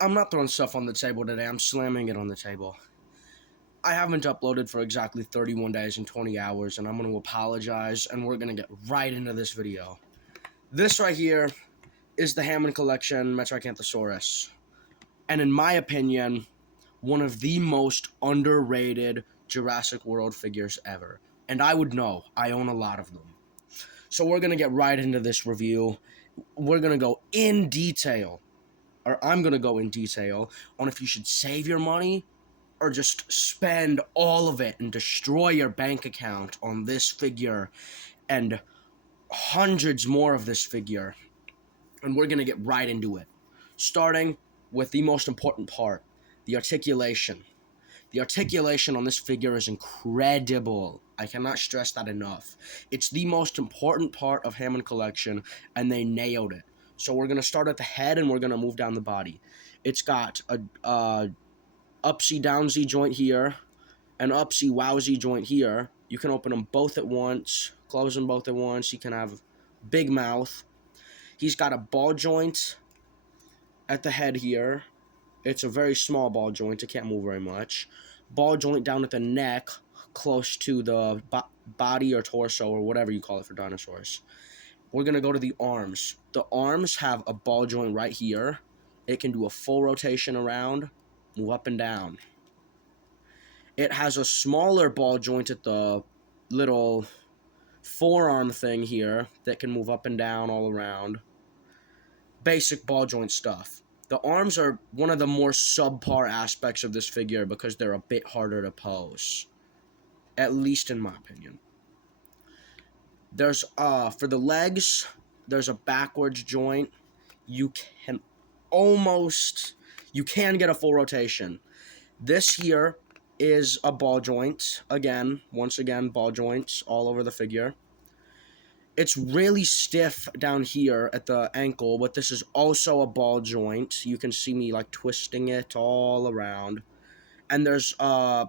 I'm not throwing stuff on the table today, I'm slamming it on the table. I haven't uploaded for exactly 31 days and 20 hours, and I'm going to apologize, and we're going to get right into this video. This right here is the Hammond Collection Metracanthosaurus. And in my opinion, one of the most underrated Jurassic World figures ever. And I would know, I own a lot of them. So we're going to get right into this review. We're going to go in detail, or I'm going to go in detail, on if you should save your money or just spend all of it and destroy your bank account on this figure and hundreds more of this figure. And we're going to get right into it. Starting with the most important part, the articulation. The articulation on this figure is incredible. I cannot stress that enough. It's the most important part of Hammond Collection, and they nailed it. So we're going to start at the head, and we're going to move down the body. It's got a upsy downsy joint here, an upsy wowsy joint here. You can open them both at once, close them both at once. You can have big mouth. He's got a ball joint at the head here. It's a very small ball joint. It can't move very much. Ball joint down at the neck, close to the body or torso or whatever you call it for dinosaurs. We're going to go to the arms. The arms have a ball joint right here. It can do a full rotation around, move up and down. It has a smaller ball joint at the little forearm thing here that can move up and down all around. Basic ball joint stuff. The arms are one of the more subpar aspects of this figure because they're a bit harder to pose. At least in my opinion. There's, for the legs, there's a backwards joint. You can get a full rotation. This here is a ball joint. Once again, ball joints all over the figure. It's really stiff down here at the ankle, but this is also a ball joint. You can see me like twisting it all around. And there's, I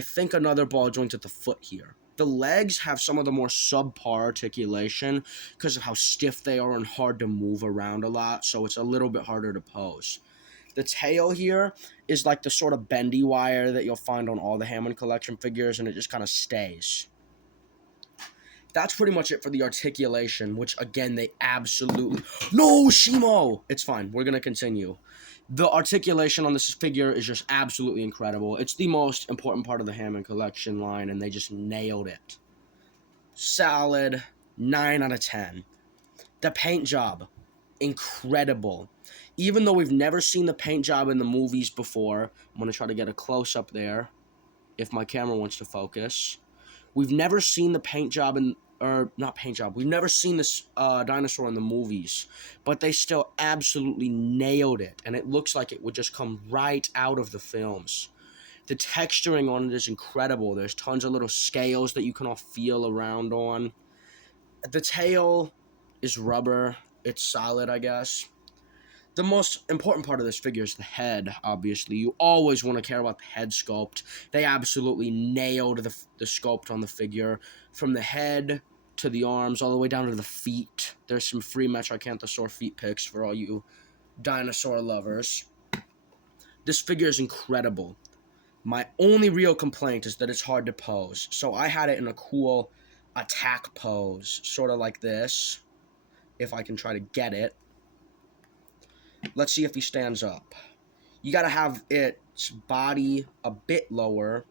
think another ball joint at the foot here. The legs have some of the more subpar articulation because of how stiff they are and hard to move around a lot, so it's a little bit harder to pose. The tail here is like the sort of bendy wire that you'll find on all the Hammond Collection figures, and it just kind of stays. That's pretty much it for the articulation, which, again, they absolutely... No, Shimo! It's fine. We're going to continue. The articulation on this figure is just absolutely incredible. It's the most important part of the Hammond Collection line, and they just nailed it. Solid 9 out of 10. The paint job, incredible. Even though we've never seen the paint job in the movies before, I'm going to try to get a close-up there, if my camera wants to focus. We've never seen the paint job we've never seen this dinosaur in the movies, but they still absolutely nailed it, and it looks like it would just come right out of the films. The texturing on it is incredible. There's tons of little scales that you can all feel around on. The tail is rubber. It's solid, I guess. The most important part of this figure is the head, obviously. You always want to care about the head sculpt. They absolutely nailed the sculpt on the figure. From the head to the arms, all the way down to the feet. There's some free Metracanthosaur feet pics for all you dinosaur lovers. This figure is incredible. My only real complaint is that it's hard to pose. So I had it in a cool attack pose, sort of like this, if I can try to get it. Let's see if he stands up. You gotta have its body a bit lower.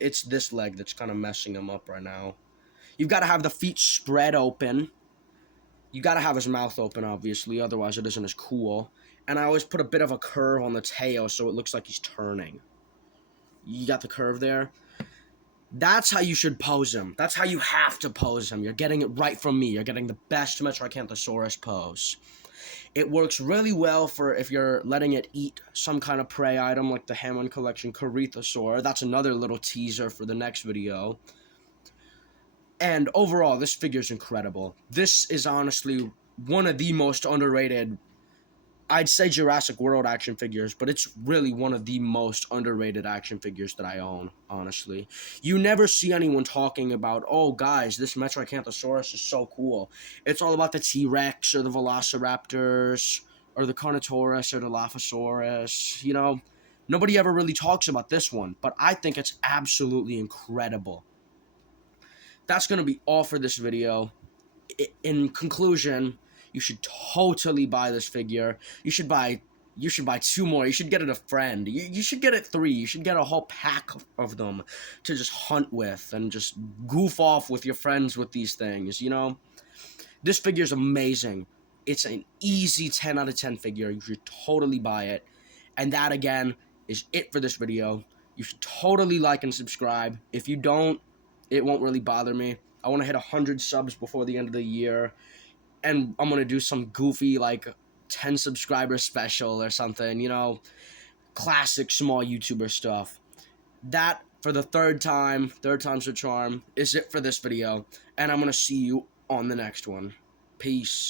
It's this leg that's kind of messing him up right now. You've got to have the feet spread open. You got to have his mouth open, obviously, otherwise it isn't as cool. And I always put a bit of a curve on the tail so it looks like he's turning. You got the curve there? That's how you should pose him. That's how you have to pose him. You're getting it right from me. You're getting the best Metracanthosaurus pose. It works really well for if you're letting it eat some kind of prey item like the Hammond Collection Corythosaur. That's another little teaser for the next video. And overall, this figure is incredible. This is honestly one of the most underrated, I'd say Jurassic World action figures, but it's really one of the most underrated action figures that I own, honestly. You never see anyone talking about, oh, guys, this Metracanthosaurus is so cool. It's all about the T-Rex or the Velociraptors or the Carnotaurus or the Laphosaurus. You know, nobody ever really talks about this one, but I think it's absolutely incredible. That's going to be all for this video. In conclusion, you should totally buy this figure. You should buy two more. You should get it a friend. You should get it three. You should get a whole pack of them to just hunt with and just goof off with your friends with these things, you know? This figure is amazing. It's an easy 10 out of 10 figure. You should totally buy it. And that, again, is it for this video. You should totally like and subscribe. If you don't, it won't really bother me. I want to hit 100 subs before the end of the year. And I'm going to do some goofy, like, 10 subscriber special or something, you know, classic small YouTuber stuff. That, for the third time's the charm, is it for this video. And I'm going to see you on the next one. Peace.